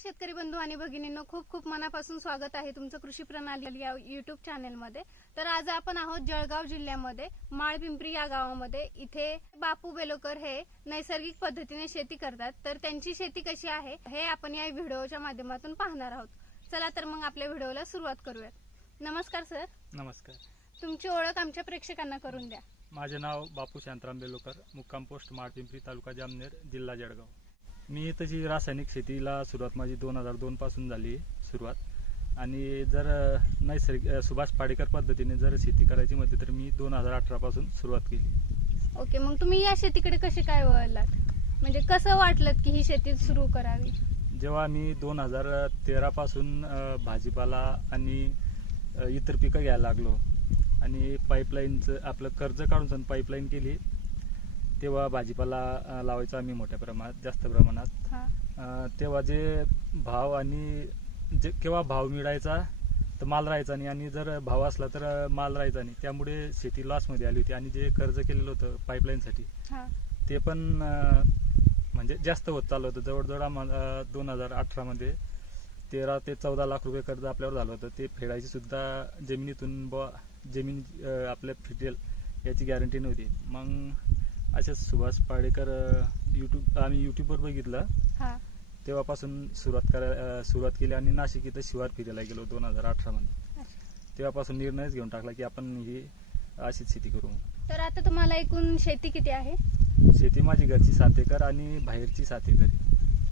शेतकरी बंधू आणि भगिनींनो खूप खूप मनापासून स्वागत आहे तुमचं कृषी प्रणाली या युट्यूब चॅनेलमध्ये तर आज आपण आहोत जळगाव जिल्ह्यामध्ये माळपिंपरी या गावामध्ये. इथे बापू बेलोकर हे नैसर्गिक पद्धतीने शेती करतात. तर त्यांची शेती कशी आहे हे आपण या व्हिडिओच्या माध्यमातून पाहणार आहोत. चला तर मग आपल्या व्हिडिओला सुरुवात करूयात. नमस्कार सर. नमस्कार. तुमची ओळख आमच्या प्रेक्षकांना करून द्या. माझे नाव बापू शांताराम बेलोकर मुक्काम पोस्ट माळपिंपरी तालुका जामनेर जिल्हा जळगाव. मी तशी रासायनिक शेतीला सुरुवात माझी दोन हजार दोन पासून झाली सुरुवात. आणि जर नैसर्गिक सुभाष पाडेकर पद्धतीने जर शेती करायची म्हटली तर मी दोन हजार अठरा पासून सुरुवात केली. ओके मग तुम्ही या शेतीकडे कसे काय वळलात? म्हणजे कसं वाटलं की ही शेती सुरू करावी? जेव्हा मी दोन हजार तेरापासून अ, भाजीपाला आणि इतर पिकं घ्यायला लागलो. आणि पाईपलाईनचं आपलं कर्ज काढून पाईपलाईन केली. तेव्हा भाजीपाला लावायचा आम्ही मोठ्या प्रमाणात जास्त प्रमाणात. अ, तेव्हा जे भाव आणि जे केव्हा भाव मिळायचा तर माल राहायचा नाही. आणि जर भाव असला तर अ, माल राहायचा नाही. त्यामुळे शेती लॉसमध्ये आली होती. आणि जे कर्ज केलेलं होतं पाईपलाईनसाठी हा. ते पण अ, म्हणजे जास्त होत चाललं होतं. जवळजवळ आम्हाला दोन हजार अठरामध्ये तेरा ते चौदा लाख रुपये कर्ज आपल्यावर झालं होतं. ते फेडायची सुद्धा जमिनीतून ब जमीन अ, आपल्या फिटेल याची गॅरंटी नव्हती. मग असेच सुभाष पाडेकर यूट्यूब आम्ही यूट्यूबवर बघितलं. हा. तेव्हापासून सुरुवात करा अ, सुरुवात केली आणि नाशिक इथं शिवार फिरायला गेलो दोन हजार अठरामध्ये तेव्हापासून निर्णयच घेऊन टाकला की आपण ही अशीच शेती करू. तर आता तुम्हाला एकूण शेती किती आहे? शेती माझी घरची सात एकर आणि बाहेरची सात एकर आहे.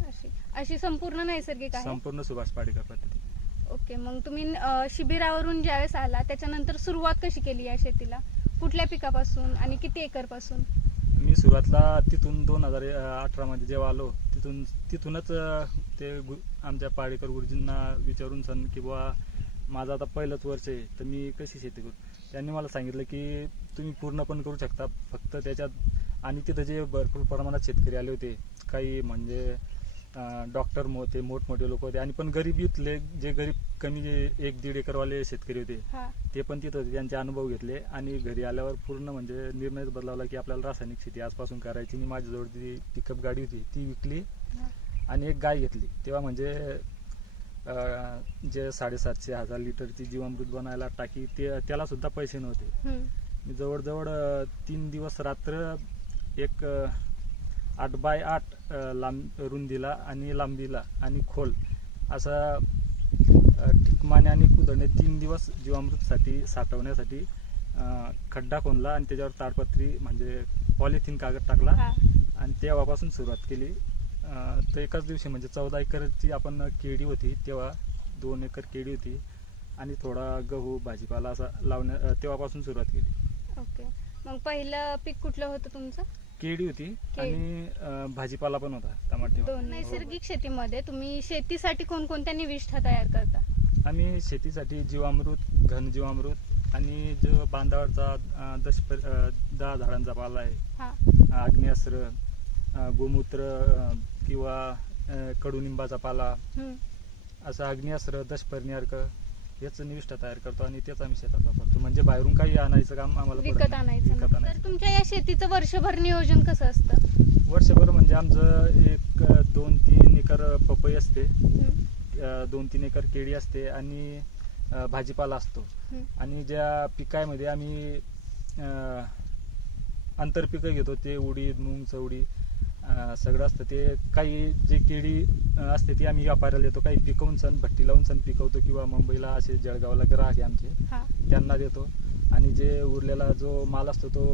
अशी अशी संपूर्ण नैसर्गिक आहे? संपूर्ण सुभाष पाडेकर पद्धती. ओके मग तुम्ही अं, शिबिरावरून ज्यावेळेस आला त्याच्यानंतर सुरुवात कशी केली या शेतीला? कुठल्या पिकापासून आणि किती एकरपासून मी सुरुवातला तिथून दोन हजार अठरामध्ये जेव्हा आलो तिथून तिथूनच ते गु आमच्या पाडेकर गुरुजींना विचारून सन की बुवा माझं आता पहिलंच वर्ष आहे तर मी कशी शेती करू? त्यांनी मला सांगितलं की तुम्ही पूर्ण पण करू शकता फक्त त्याच्यात आणि तिथं जे भरपूर प्रमाणात शेतकरी आले होते काही म्हणजे डॉक्टर होते मोठमोठे लोक होते. आणि पण गरिबीतले जे गरीब कमी जे एक दीड एकरवाले शेतकरी होते ते पण तिथं होते त्यांचे अनुभव घेतले. आणि घरी आल्यावर पूर्ण म्हणजे निर्णयच बदलावला की आपल्याला रासायनिक शेती आजपासून करायची. आणि माझ्याजवळ जी पिकअप गाडी होती ती विकली. आणि एक गाय घेतली. तेव्हा म्हणजे जे साडेसातशे हजार लिटरची जीवामृत बनायला टाकी ते त्याला सुद्धा पैसे नव्हते. मी जवळजवळ तीन दिवस रात्र एक आठ बाय आठ लांब रुंदीला आणि लांबीला आणि खोल असा टिकमाने आणि कुदळणे तीन दिवस जीवामृतसाठी साठवण्यासाठी खड्डा खोनला आणि त्याच्यावर ताडपत्री म्हणजे पॉलिथिन कागद टाकला आणि तेव्हापासून सुरुवात केली. तर एकाच दिवशी म्हणजे चौदा एकरची आपण केळी होती तेव्हा दोन एकर केळी होती आणि थोडा गहू भाजीपाला असा लावण्या तेव्हापासून सुरुवात केली. ओके. मग पहिलं पीक कुठलं होतं तुमचं? केळी होती केळी. आणि अं, भाजीपाला पण होता टमाटे दोन नैसर्गिक शेतीमध्ये तुम्ही शेतीसाठी कोणकोणत्या निविष्ठा तयार करता आम्ही शेतीसाठी जीवामृत घन जीवामृत आणि जो बांधावरचा अं, दश अं, दहा झाडांचा पाला आहे हा आग्नेयास्त्र अं, गोमूत्र अं, किंवा अं, कडुनिंबाचा पाला हम्म. असं आग्नेयास्त्र दशपर्णियार्क याचं निविष्ठा तयार करतो आणि तेच आम्ही शेतात वापरतो म्हणजे बाहेरून काही आणायचं काम आम्हाला पडत विकत नाही. आणायचं विकत नाही. तर तुमच्या या शेतीचं वर्षभर नियोजन कसं असतं वर्षभर म्हणजे आमचं एक अं, दोन तीन एकर पपई असते. अं, दोन तीन एकर केळी असते आणि अं, भाजीपाला असतो. आणि ज्या पिकामध्ये आम्ही अं, आंतरपिकं घेतो ते उडीद मूग चवडी सगळं असतं ते काही जे केळी असते ती आम्ही व्यापाऱ्याला देतो. काही पिकवून सण भट्टी लावून सण पिकवतो किंवा मुंबईला असे जळगावला ग्राहक आहे आमचे हा. त्यांना देतो. आणि जे उरलेला जो माल असतो तो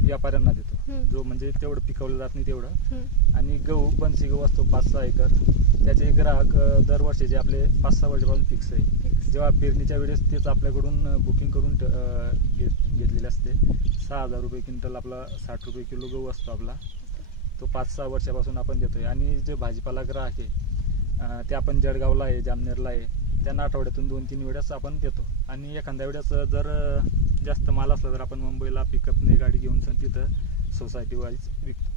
व्यापाऱ्यांना देतो. जो म्हणजे तेवढं पिकवलं जात नाही तेवढं. आणि गहू बनसी गहू असतो पाच सहा एकर. त्याचे ग्राहक अं, दरवर्षीचे आपले पाच सहा वर्षापासून फिक्स आहे. जेव्हा पेरणीच्या वेळेस तेच आपल्याकडून बुकिंग करून घेत घेतलेले असते. सहा हजार रुपये क्विंटल आपला साठ रुपये किलो गहू असतो आपला. तो पाच सहा वर्षापासून आपण देतोय. आणि जे भाजीपाला ग्राहक आहे ते आपण जळगावला आहे जामनेरला आहे त्यांना आठवड्यातून दोन तीन वेळेस आपण देतो. आणि एखाद्या वेळेस जर जास्त माल असला तर आपण मुंबईला पिकअपने गाडी घेऊन तिथं सोसायटी वाईज विकतो.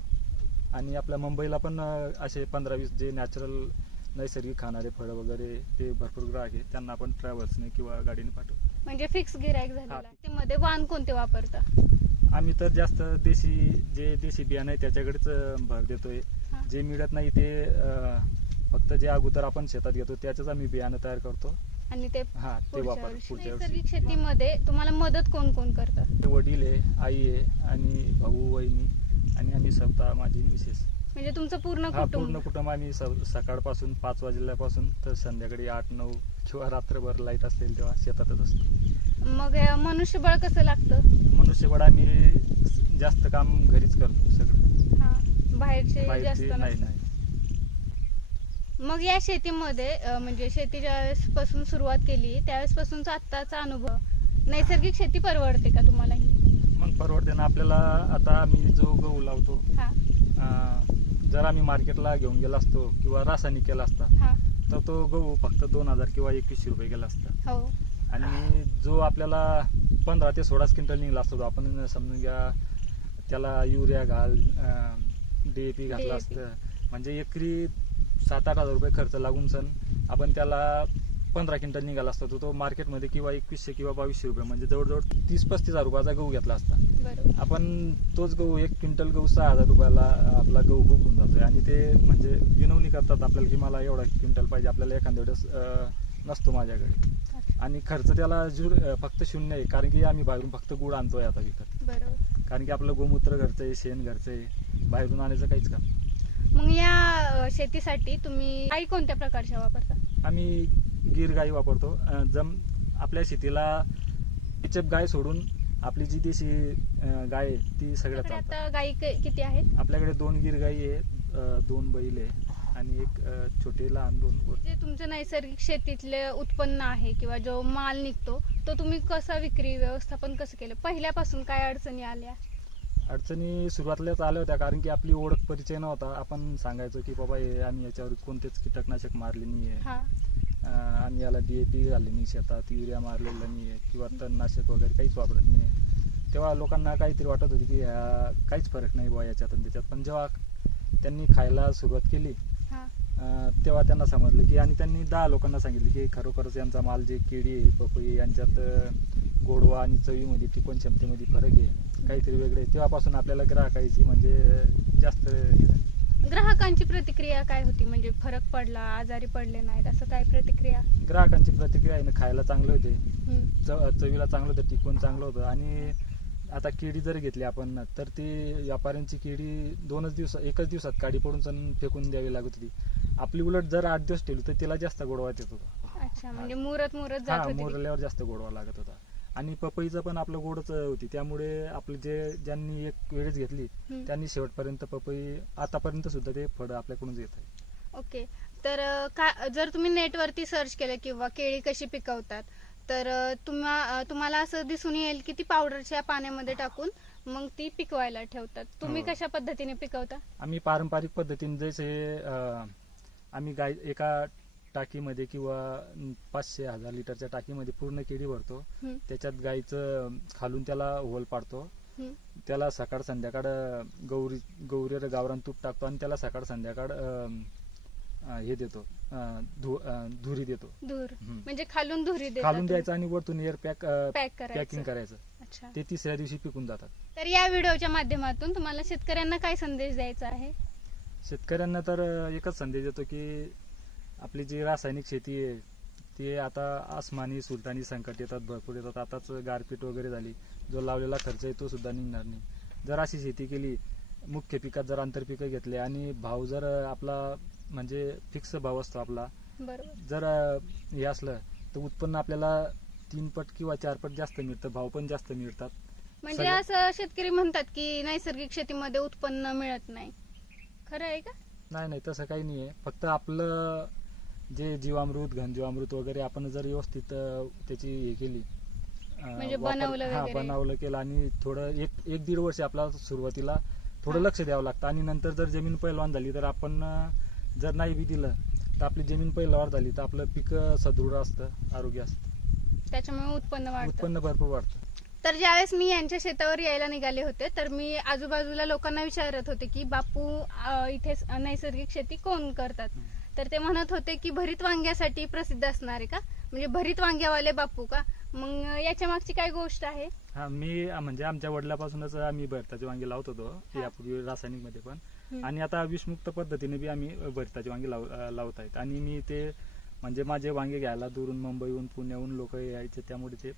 आणि आपल्या मुंबईला पण असे पंधरा वीस जे नॅचरल नैसर्गिक खाणारे फळं वगैरे ते भरपूर ग्राहक आहे त्यांना आपण ट्रॅव्हल्सने किंवा गाडीने पाठवतो. म्हणजे फिक्स गिरायक. आहे. ते मध्ये वाण कोणते वापरता? आम्ही तर जास्त देशी जे देशी बियाणं आहे त्याच्याकडेच भर देतोय. जे मिळत नाही ते अं, फक्त जे अगोदर आपण शेतात घेतो त्याचंच आम्ही बियाणं तयार करतो. आणि ते हा ते पुढच्या वापर वर्षी. पुढच्या वर्षी. नैसर्गिक शेतीमध्ये तुम्हाला मदत कोण कोण करतं? ते वडील आहे आई आहे आणि भाऊ वहिनी आणि आम्ही स्वतः माझी मिसेस. म्हणजे तुमचं पूर्ण हा पूर्ण कुटुंब कुटुंब आम्ही स- सकाळपासून पाच वाजल्यापासून तर संध्याकाळी आठ नऊ किंवा रात्रभर लाइट असेल तेव्हा शेतातच असतो. मग मनुष्यबळ कसं लागतं? मनुष्यबळ आम्ही जास्त काम घरीच करतो सगळं. हा बाहेरचे जास्त बाहेरचे नाही नसतात. नाही. मग या शेतीमध्ये अं, म्हणजे शेती ज्यावेळेस पासून सुरुवात केली त्यावेळेस पासूनचा आत्ताचा अनुभव नैसर्गिक शेती परवडते का तुम्हाला ही? मग परवडते ना आपल्याला आता आम्ही जो गहू लावतो हा. अं, जर आम्ही मार्केटला घेऊन गेला असतो किंवा रासायनिक केला असता हा. तर तो गहू फक्त दोन हजार किंवा एकवीसशे रुपये गेला असता. हो. आणि जो आपल्याला पंधरा ते सोळाच क्विंटल निघला असतो तो आपण समजून घ्या त्याला युरिया घाल डी ए पी घातलं. असतं. म्हणजे एकरी सात आठ हजार रुपये खर्च लागून सण आपण त्याला पंधरा क्विंटल निघाला असतो तो तो मार्केटमध्ये किंवा एकवीसशे किंवा बावीसशे रुपये म्हणजे जवळजवळ तीस पस्तीस हजार रुपयाचा गहू घेतला असता. आपण तोच गहू एक क्विंटल गहू सहा हजार रुपयाला आपला गहू बुकून जातोय. आणि ते म्हणजे विनवणी करतात आपल्याला की मला एवढा क्विंटल पाहिजे आपल्याला एखाद्या वेळेस नसतो माझ्याकडे. आणि खर्च त्याला फक्त शून्य आहे. कारण की आम्ही बाहेरून फक्त गुळ आणतोय आता विकत. बरोबर. कारण की आपलं गोमूत्र घरचं आहे शेण घरचं आहे बाहेरून आणायचं काहीच काम मग या अं, शेतीसाठी तुम्ही गाई कोणत्या प्रकारच्या वापरता? आम्ही गीर गाई वापरतो. अं, जम आपल्या शेतीला पिचप गाय सोडून आपली जी देशी अं, गाय आहे ती सगळ्यात आपल्याकडे चालतात. आता गाई क- किती आहेत? आपल्याकडे दोन गिर गाई आहे अं, दोन बैल आहे. आणि एक अं, छोटे लहान दोन गोर जे तुमचं नैसर्गिक शेतीतले उत्पन्न आहे किंवा जो माल निघतो तो तुम्ही कसा विक्री व्यवस्थापन कसं केलं? पहिल्यापासून काय अडचणी आल्या? अडचणी सुरुवातीलाच आल्या होत्या कारण की आपली ओळख परिचय नव्हता. आपण सांगायचो की बाबा हे आम्ही याच्यावर कोणतेच कीटकनाशक मारले नाही आहे हा आम्ही याला डी ए पी घालले नाही शेतात युरिया मारलेला नाही आहे किंवा तणनाशक वगैरे काहीच वापरत नाही आहे तेव्हा लोकांना काहीतरी वाटत होती की ह्या काहीच फरक नाही बुवा याच्यात आणि त्याच्यात. पण जेव्हा त्यांनी खायला सुरुवात केली तेव्हा त्यांना समजलं की आणि त्यांनी दहा लोकांना सांगितलं की खरोखरच यांचा माल जे केळी आहे पपई यांच्यात गोडवा आणि चवीमध्ये टिकवण क्षमतेमध्ये फरक आहे. काहीतरी वेगळे आहे. तेव्हापासून आपल्याला ग्राहकाची म्हणजे जास्त. ग्राहकांची प्रतिक्रिया काय होती? म्हणजे फरक पडला आजारी पडले नाहीत असं काय प्रतिक्रिया? ग्राहकांची प्रतिक्रिया आहे ना खायला चांगले होते. चवीला चांगलं होतं टिकवून चांगलं होतं. आणि आता केळी जर घेतली आपण तर ती व्यापाऱ्यांची केळी दोनच दिवस एकच दिवसात काडी पडून फेकून द्यावी लागत होती आपली उलट जर आठ दिवस ठेवली तर तिला जास्त गोडवा येत होता अच्छा म्हणजे मुरत मुरत हा. मोरल्यावर जास्त गोडवा लागत होता आणि पपईचं पण आपलं गोडच होती त्यामुळे आपले जे ज्यांनी एक वेळेस घेतली. त्यांनी शेवटपर्यंत पपई आतापर्यंत सुद्धा ते फळ आपल्याकडूनच येत आहे ओके तर का जर तुम्ही नेटवरती सर्च केलं किंवा केळी कशी पिकवतात तर तुम्हा तुम्हाला असं दिसून येईल की ती पावडरच्या पाण्यामध्ये टाकून मग ती पिकवायला ठेवतात. तुम्ही हो. कशा पद्धतीने पिकवता? आम्ही पारंपरिक पद्धतीने जसे अं, आम्ही गाय एका टाकीमध्ये किंवा पाचशे हजार लिटरच्या टाकीमध्ये पूर्ण केळी भरतो. त्याच्यात गाईचं अं, खालून त्याला होल पाडतो. त्याला सकाळ संध्याकाळ अं, गौरी गौरी गावरान तूप टाकतो आणि त्याला सकाळ संध्याकाळ अं, अं, हे देतो. धु- धुरी देतो धूर. हम्म. म्हणजे खालून धुरी देतात खालून द्यायचं आणि वरतून एअर पॅक पॅक करायचं. पॅकिंग करायचं. अच्छा. ते तिसऱ्या दिवशी पिकून जातात. तर या व्हिडिओच्या माध्यमातून तुम्हाला शेतकऱ्यांना काय संदेश द्यायचा आहे? शेतकऱ्यांना तर एकच संदेश देतो की आपली जी रासायनिक शेती आहे ती आता आसमानी सुलतानी संकट येतात भरपूर येतात. आताच गारपीट वगैरे झाली. जो लावलेला खर्च आहे तो सुद्धा निघणार नाही. जर अशी शेती केली मुख्य पिकात जर आंतरपिकं घेतले आणि भाव जर आपला म्हणजे फिक्स भाव असतो आपला. बरोबर. जर अं, हे असलं तर उत्पन्न आपल्याला तीन पट किंवा चार पट जास्त मिळतं भाव पण जास्त मिळतात. म्हणजे सगळं- असं शेतकरी म्हणतात की नैसर्गिक शेतीमध्ये उत्पन्न मिळत नाही. खरं आहे का? नाही नाही तसं काही नाही आहे फक्त आपलं जे जीवामृत घनजीवामृत वगैरे आपण जर व्यवस्थित अं, त्याची हे केली अं, म्हणजे वापर- बनवलं हा, वगैरे. बनवलं केलं आणि थोडं एक एक दीड वर्ष आपल्याला सुरुवातीला थोडं हा. लक्ष द्यावं लागतं. आणि नंतर जर जमीन पैलवान झाली तर आपण अं, जर नाही बी दिलं तर आपली जमीन पैलवान झाली तर आपलं पीक सदृढ असतं आरोग्य असतं. त्याच्यामुळे उत्पन्न वाढतं. उत्पन्न भरपूर वाढतं. तर ज्यावेळेस मी यांच्या शेतावर यायला निघाले होते तर मी आजूबाजूला लोकांना विचारत होते की बापू अं, इथे स- नैसर्गिक शेती कोण करतात? तर ते म्हणत होते की भरीत वांग्यासाठी प्रसिद्ध असणारे का? म्हणजे भरीत वांग्यावाले बापू का? मग याच्या मागची काय गोष्ट आहे? हा मी म्हणजे आमच्या वडिलापासूनच आम्ही भरताचे वांगे लावत होतो. यापूर्वी रासायनिकमध्ये पण. आणि आता विषमुक्त पद्धतीने बी आम्ही भरताची वांगी लाव लावत आहेत आणि मी ते म्हणजे माझे वांगे घ्यायला दुरून मुंबईहून पुण्याहून लोक यायचे त्यामुळे ते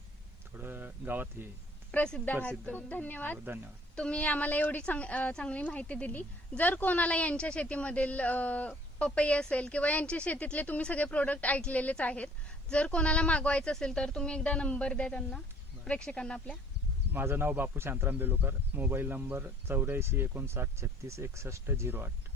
थोडं गावात हे प्रसिद्ध आहात. खूप. धन्यवाद. हो, धन्यवाद. तुम्ही आम्हाला एवढी चांगली माहिती दिली. जर कोणाला यांच्या शेतीमधील पपई असेल किंवा यांच्या शेतीतले तुम्ही सगळे प्रोडक्ट ऐकलेलेच आहेत जर कोणाला मागवायचं असेल तर तुम्ही एकदा नंबर द्या त्यांना प्रेक्षकांना आपल्या. माझं नाव बापू शांतराम बेलोकर. मोबाईल नंबर चौऱ्याऐंशी एकोणसाठ छत्तीस एकसष्ट झिरो आठ.